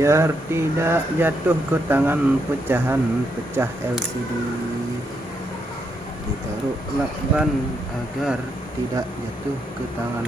biar tidak jatuh ke tangan pecahan pecah LCD. Ditaruh lakban agar tidak jatuh ke tangan.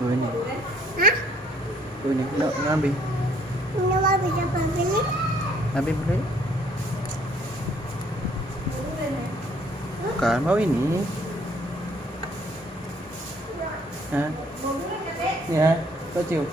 Oh ini. Hah? Oh ini. Nabi. Ini mau bisa beli? Nabi beli. Bukan, mau ini. Hah? Ya, kau cium.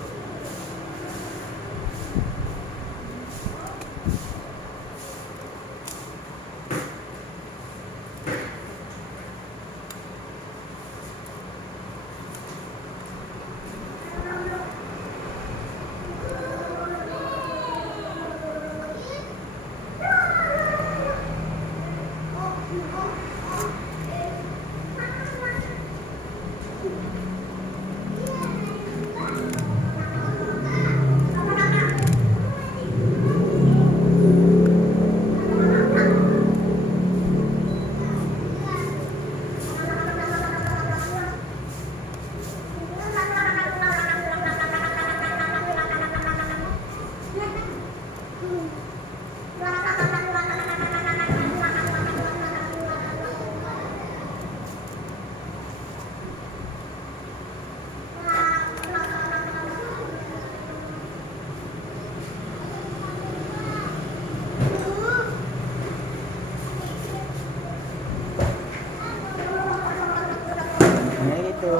Itu.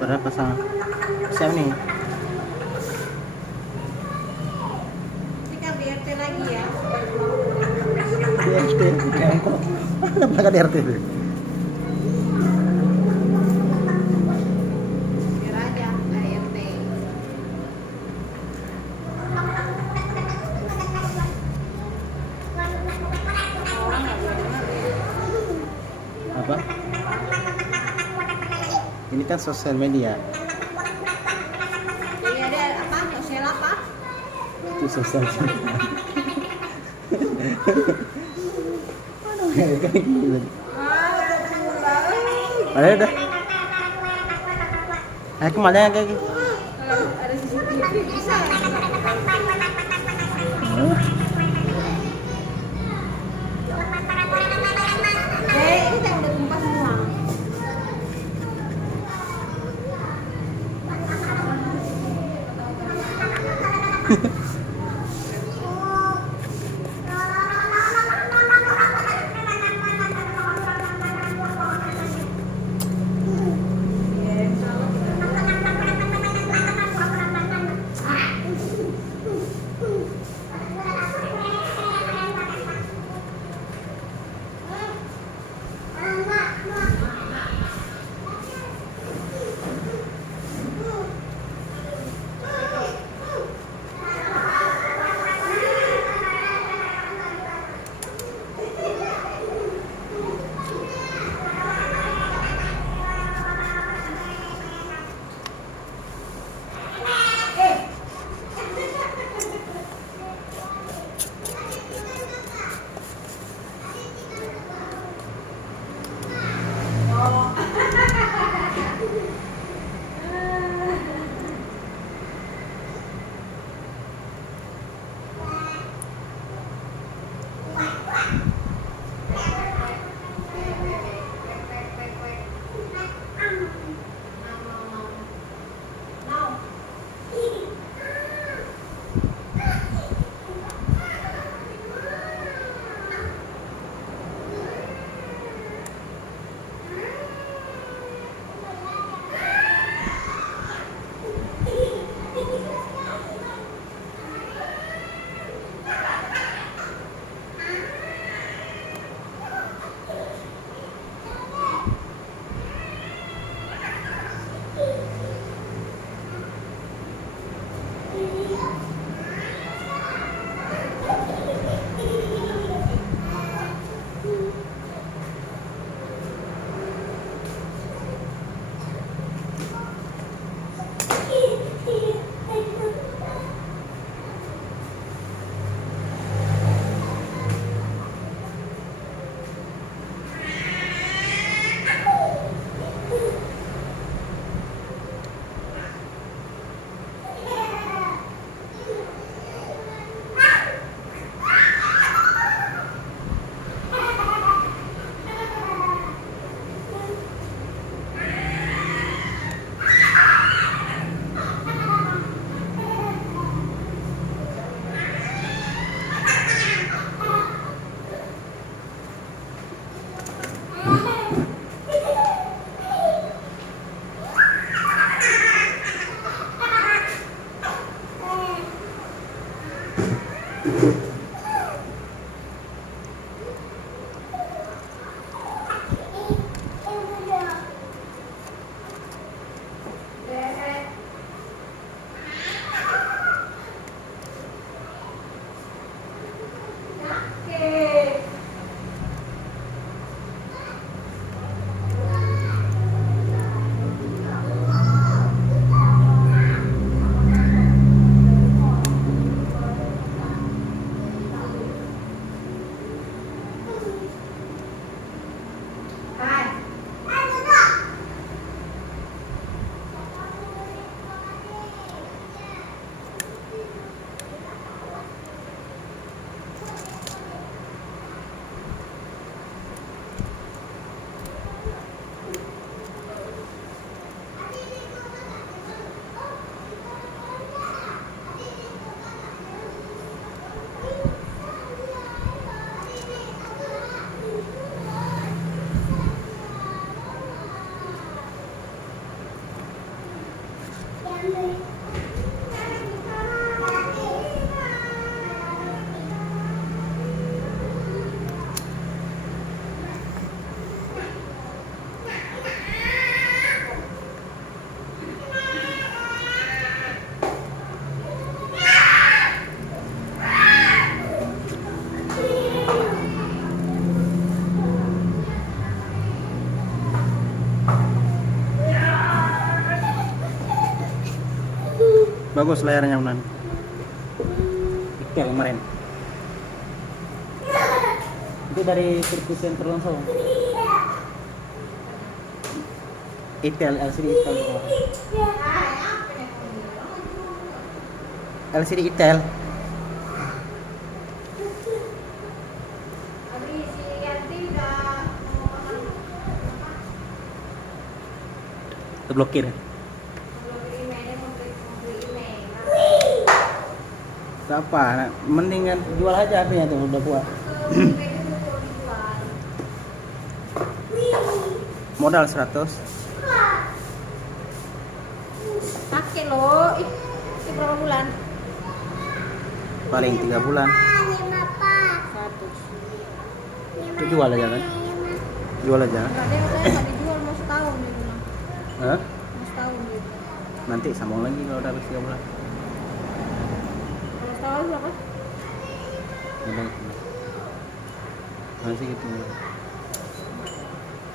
Berapa pasang? Siapa nih? Kita BRT lagi ya. DRT, kok. Kenapa nggak DRT tuh? Biar aja ART. Apa? Ini kan sosial media. Jadi ada apa? Sosial apa? Itu sosial media. Kayak gila. Ada udah. Ayo kemana ya kayak gitu? Kalau ada CCTV bisa. Ini yang udah tumpah semua. Bagus layarnya Unan. Ikel kemarin. Itu dari sirkuit center langsung. Itel LCD Itel. LCD Itel. Tapi si Yanti udah mau makan Terblokir. belum emailnya mau beli email. Gak apa, mendingan jual aja HP-nya tuh udah buat. Modal 100. Pakai lo, ih, itu berapa bulan? Paling 3 bulan. 100. Itu jual aja kan? Jual aja. Enggak deh, katanya nggak dijual mau setahun dia bilang. Hah? Mau setahun dia bilang. Nanti sambung lagi kalau udah habis 3 bulan. Kalau setahun berapa? Udah. Masih gitu.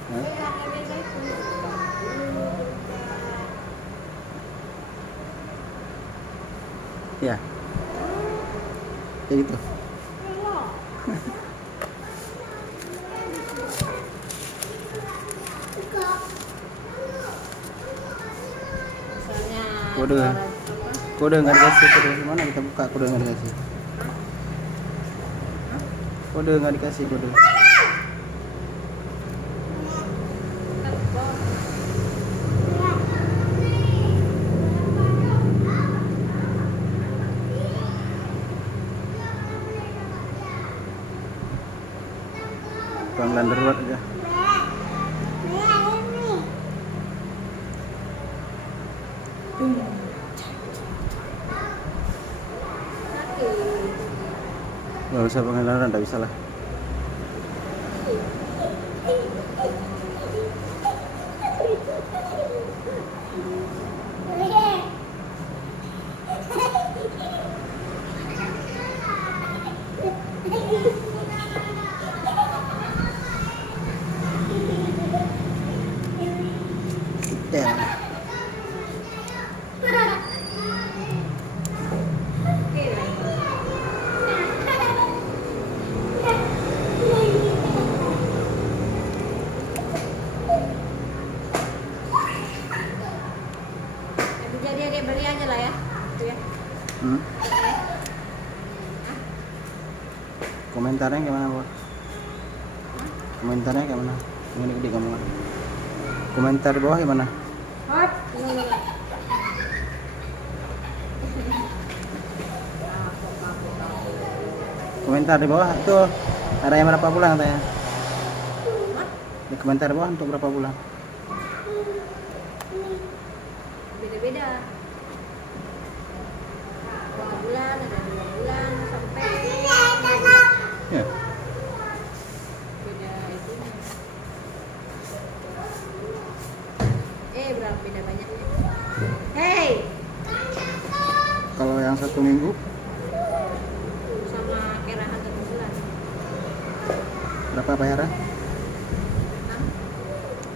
Hah? Harga biasa itu. Ya. Kayak gitu. Misalnya Kode. apa? Kode nggak dikasih, kode gimana kita buka kode nggak dikasih. Kode nggak dikasih kode. Panggilan darurat aja. Nggak usah panggilan darurat, nggak bisa lah. Ya. Jadi dia beli aja lah ya. Itu ya. Hmm? Komentarnya gimana, Bos? Komentarnya gimana? Ini gede kamu. Komentar di bawah gimana? Hot. Komentar di bawah itu ada yang berapa bulan katanya? Di komentar di bawah untuk berapa bulan? Beda-beda. Berapa bulan, ada 2 bulan sampai Ya. beda itunya. Berapa beda banyaknya. Hey, Kalau yang 1 minggu sama kerahan 1 bulan. berapa bayaran?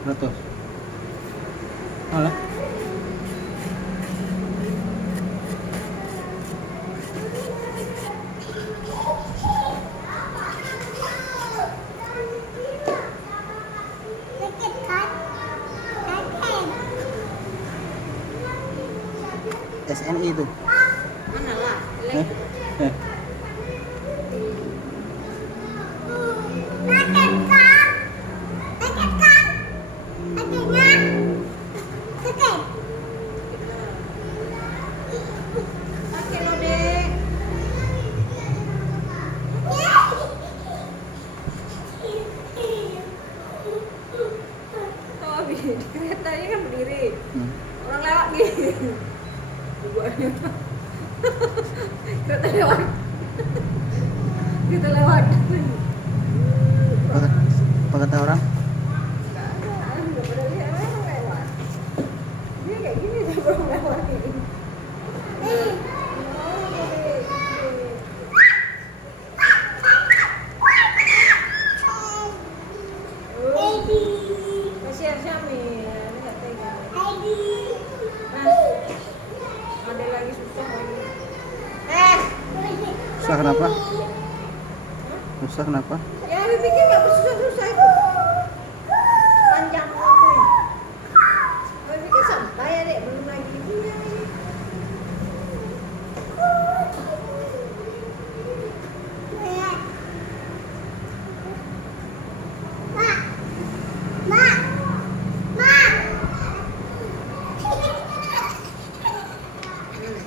100. Alah. SNI itu. Mana lah? Eh? Eh. Pakai lo deh. Oh, di keretanya kan berdiri. Hmm. Orang lewat gitu. Buahnya. Kereta lewat. Kita lewat. Apa kata orang? Nggak ada, nggak pada lihat orang lewat. Dia kayak gini sama orang lewat ini. Kasihan Syamil, ini nggak tega. Nah, ada lagi susah. Susah kenapa? Ya, Abi pikir nggak bersusah-susah itu. Panjang waktunya. Abi pikir santai ya, Dek. Belum lagi dia ini.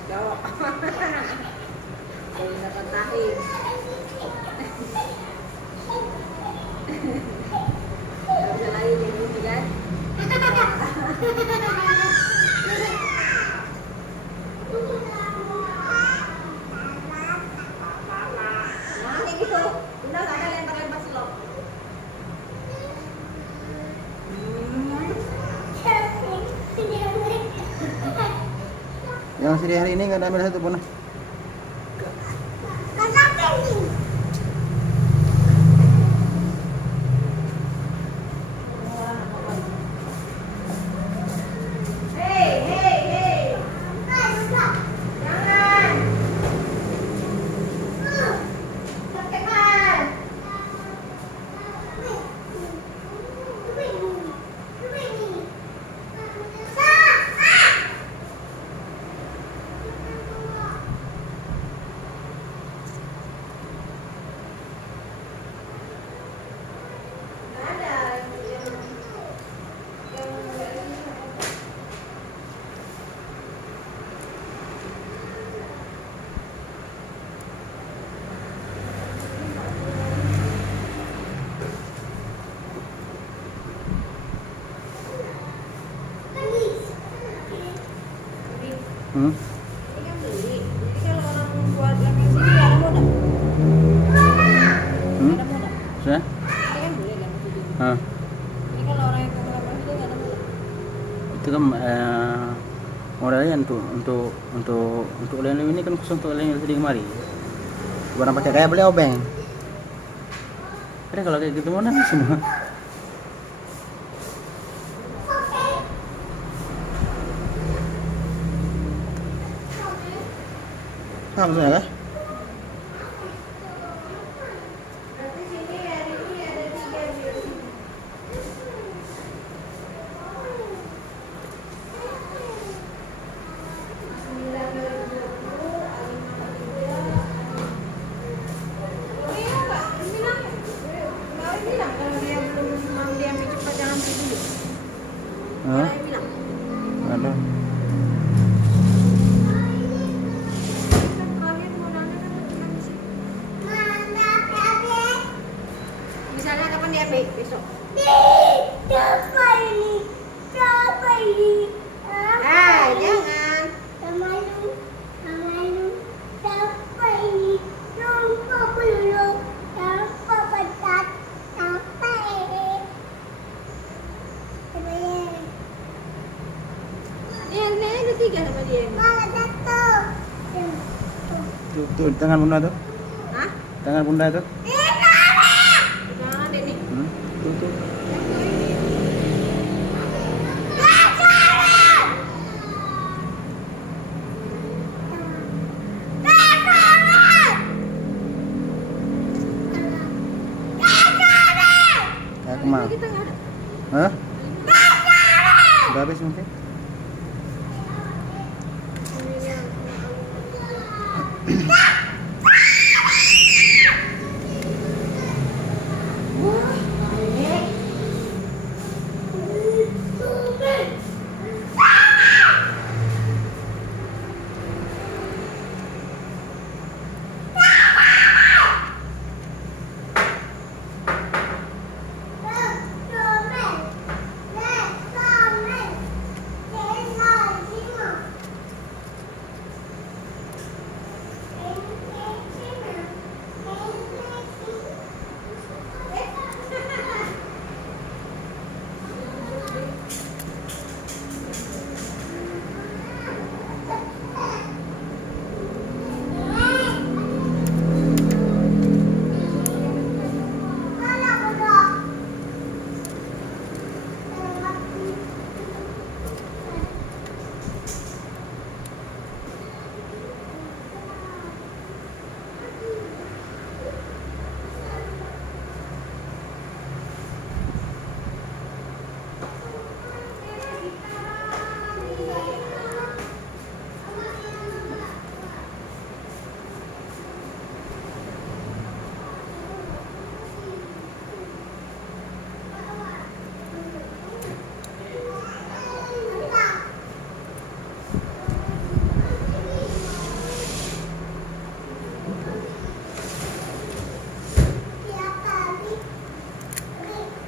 Jawab. Saya bisa tertarik. Gak bisa lagi dia bunyi kan? Nah kayak gitu. Udah gak ada lempar-lempar silop. Yang sedih hari ini nggak ada ambil satu pun. Hei, hei, hei. Jangan. Tekan. Nggak ada yang Hmm? ini kan beli. Jadi kalau orang buat yang sini nggak ada modal. Hmm? Nggak ada modal. Sudah? Ini kan beli yang sini. Ah, Jadi kalau orang yang ke Batam itu nggak ada modal. itu kan modalnya untuk lain ini kan khusus untuk lain yang sedih kemari. Bukan pakai kayak beli obeng. Tapi kalau kayak gitu mana semua. Apa maksudnya kah? Berarti sini hari ini ada 3 di sini. Hah? Ada. Misalnya kapan dia baik besok? Jangan. Ini ada 3 sama dia. Tuh, tangan bunda tuh. Hah? Tangan bunda tuh. Jangan deh nih. Tuh. Ya, kemana? Kita nggak ada. Hah? Udah habis mungkin?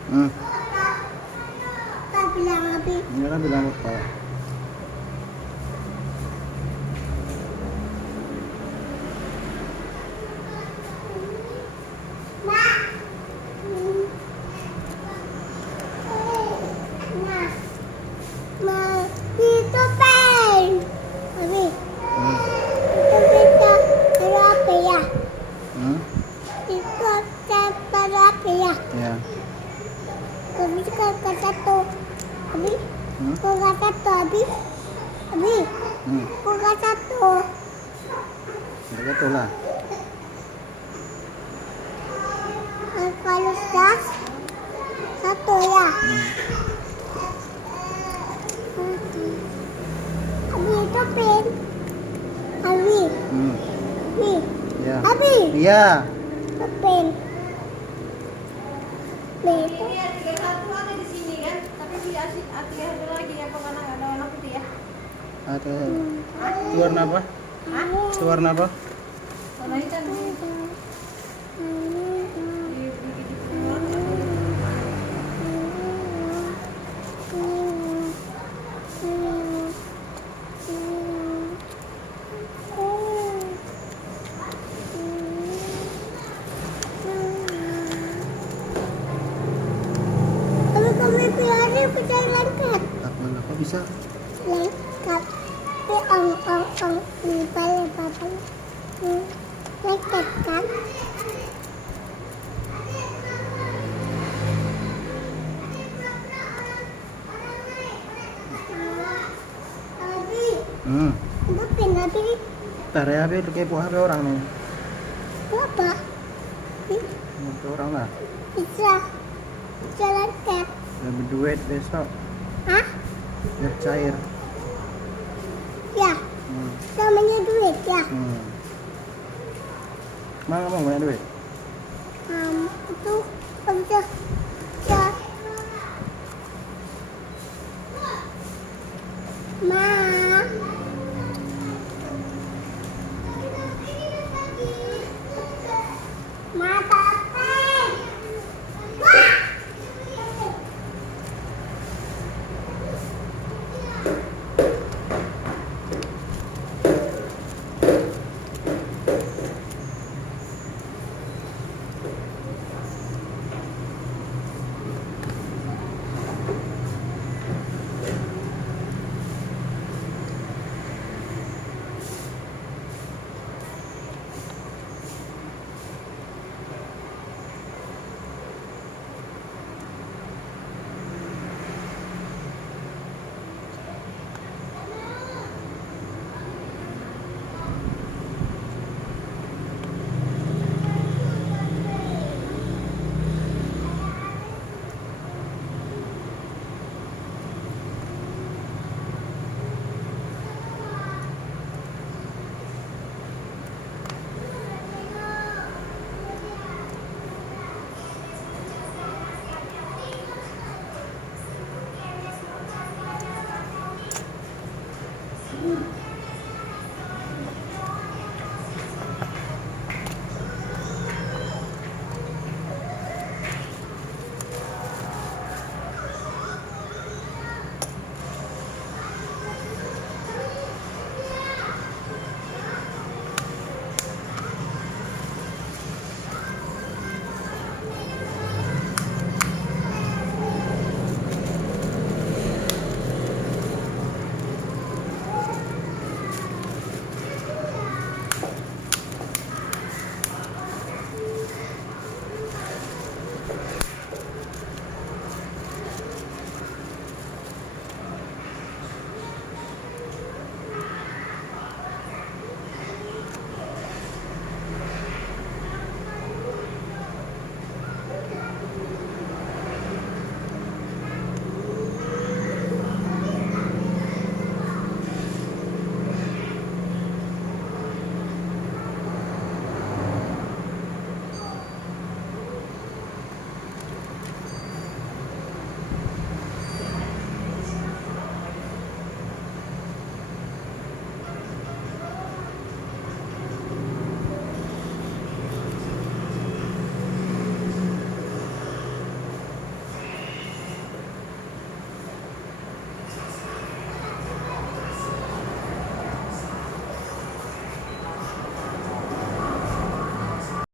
Hmm. Tak bilang Abi. Ini kan bilang apa? Mak. Nah. Nah, itu pen. Abi. Hmm. Itu bisa berapa ya? Hmm. Itu berapa ya? Ya. Abi kakak satu. Abi. Hmm. Kakak satu. Abi. Abi. Hmm. Kakak satu. Mereka tuh lah. Kalau gas satu ya. Hmm. Abi itu pen. Abi. Hmm. Abi. Ya. Abi. Iya. Itu pen. Pen itu. Ini ada 31 ada di sini kan, tapi tidak ada lagi ya karena nggak ada warna putih ya. Ada. Itu warna apa? Hah? Itu warna apa? Warna hitam di sini. Kalau kamu pelari bisa lengkap. Apa? Kok bisa? Lengkap. Tapi ang lebar lengkap kan? Abi, Hmm. itu pen Abi. Ntar ya, Abi, kepo HP orang nih. Apa? Itu orang lah. Bisa lengkap. Dapat duit besok. Hah? Biar cair. Ya, Hmm. namanya duit ya. Hmm. Mana kamu banyak duit? Itu bisa Ma. Ma